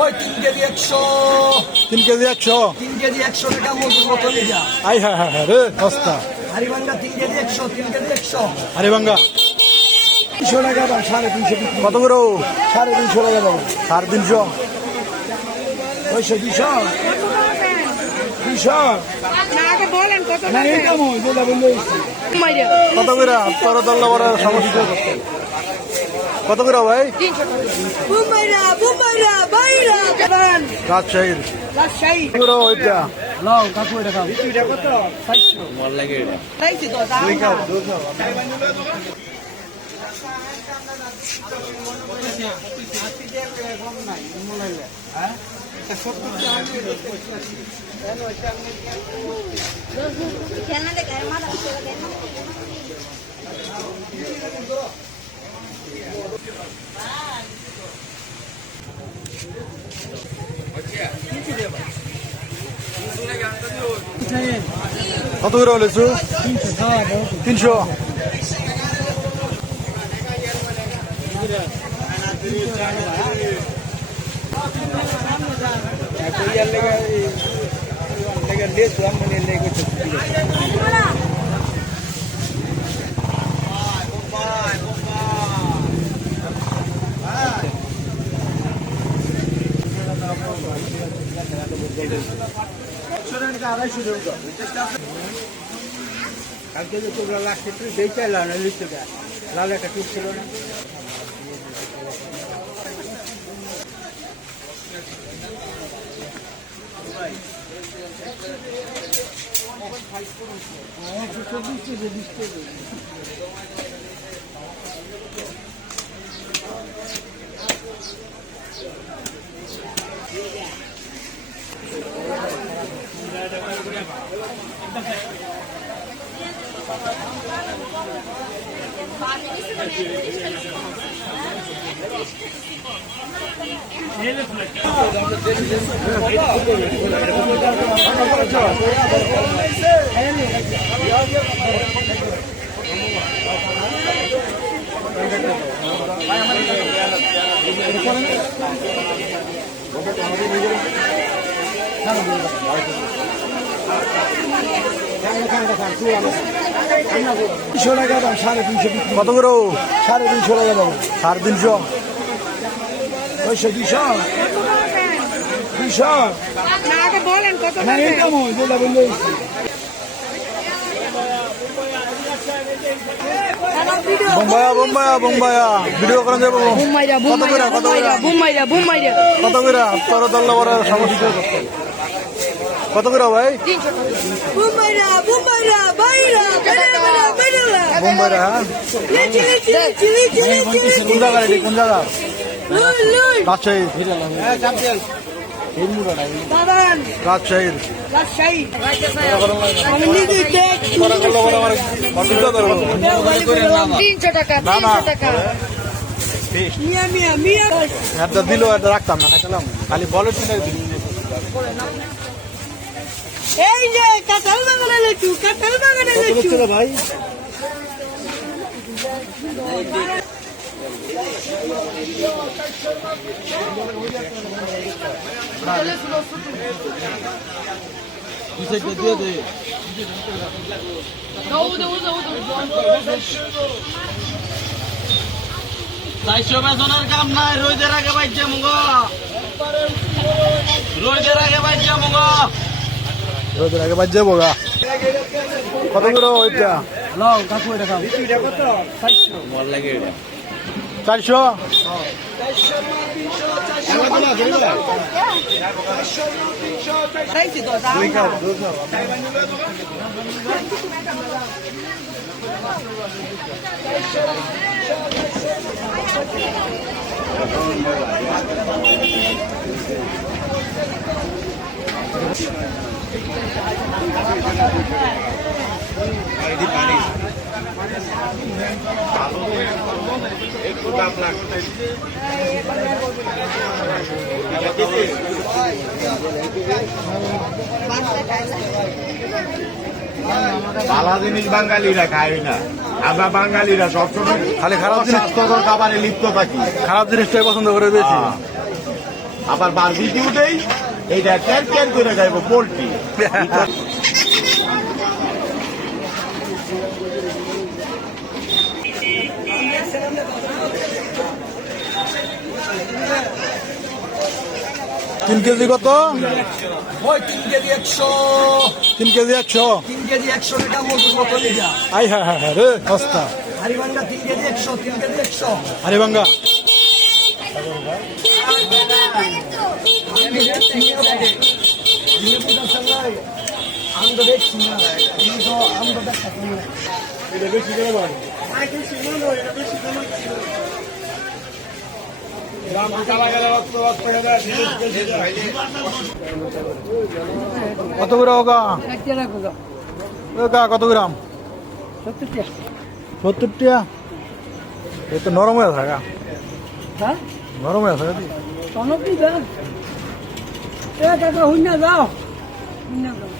ওই 3 KG 100, 3 KG 100। 3 KG 100 টাকা মজুর মতো লিজা। আই হ্যাঁ হ্যাঁ হ্যাঁ রে সস্তা। হারিবাঙ্গা 3 কেজি 100, 3 কেজি 100। হারিভাঙ্গা 300 টাকা দাম, 350 বিক্রি। কত করে? 350 টাকা দাম। 350। ওই 200, 200 না আগে বলেন কত না এটা মই যেটা বললে মাইরা কত করে? তোর দল্লা বড় সমস্যা কত করে ভাই? বুমাইরা বুমাইরা বাইরা কারণ রাজশাহীর রাজশাহী কত করে ওইটা? নাও কাকু এটা খাও। এটা কত? 400। তাইছি তো দাম না। খেলনা দেখে মাথা কত করে বলেছো? 300। কালকে যে তোমরা লাগছে তুই দেখে লাল লিখতে দেয়, লাল একটা টুক ছিল না। কত করে? 350 টাকা দাম। 350। ওই 200, 200 না আগে বলেন কত না এটা মই যেটা বললে বোম্বায়া বোম্বায়া বোম্বায়া ভিডিও করা যাবো। বুমাইরা কত করে? কত করে? বুমাইরা বুমাইরা কত করে? তোর দল্লা বড় সমস্যা কত করে ভাই? বুমাইরা বুমাইরা বাইরা বাইরা বাইরা বোম্বাইরা হ্যাঁ? চিলি চিলি চিলি চিলি চিলি কোন জায়গা এটি? কোন জায়গা? Luis Luis Rajshahi. দাদান রাজশাহীর রাজশাহী আমি নিজে দেখ 300 টাকা 300 টাকা মিয়া মিয়া মিয়া একটা দিল একটা রাখতাম না রাখলাম খালি বলে শুনে এই যে কাঁঠাল বাগানে লেচু কাঁঠাল বাগানে লেচু ভাই। দিয়ে দে চারশো বেতনের কাম নাই, রোদের আগে বাইছে মুগ, রোদের আগে বাইছে মুগ। রোদের আগে বাজ যাবো গা। কত করে ওইটা? নাও কাকু এটা খাও। এটা কত? 400। 400। তাইছি তো দাম না। ভালো জিনিস বাঙালিরা খাই না, আমরা বাঙালিরা সবসময় খালি খারাপ জিনিস স্বাস্থ্যকর খাবারে লিপ্ত থাকি। খারাপ জিনিসটাই পছন্দ করে বেশি। আবার বারবিকিউ দেই, এইটা ক্যান ক্যান করে খাইব পোল্ট্রি। 3 কেজি কত? ওই 3 কেজি 100, 3 কেজি 100। 3 কেজি 100 টাকা মজুর মতো লিখা। আই হ্যাঁ হ্যাঁ হ্যাঁ রে সস্তা। হারিবাঙ্গা 3 কেজি 100, 3 কেজি 100। আরে ভাঙ্গা আমরা দেখছি না, কিন্তু আমরা দেখছি না। কত করে ওগা? ওগা কত গ্রাম? 70 টাকা। এই তো নরম হয়ে থাকা, হ্যাঁ নরম হয়ে থাকা। তনকি দেন এ কাকা হুইনা যাও হুইনা যাও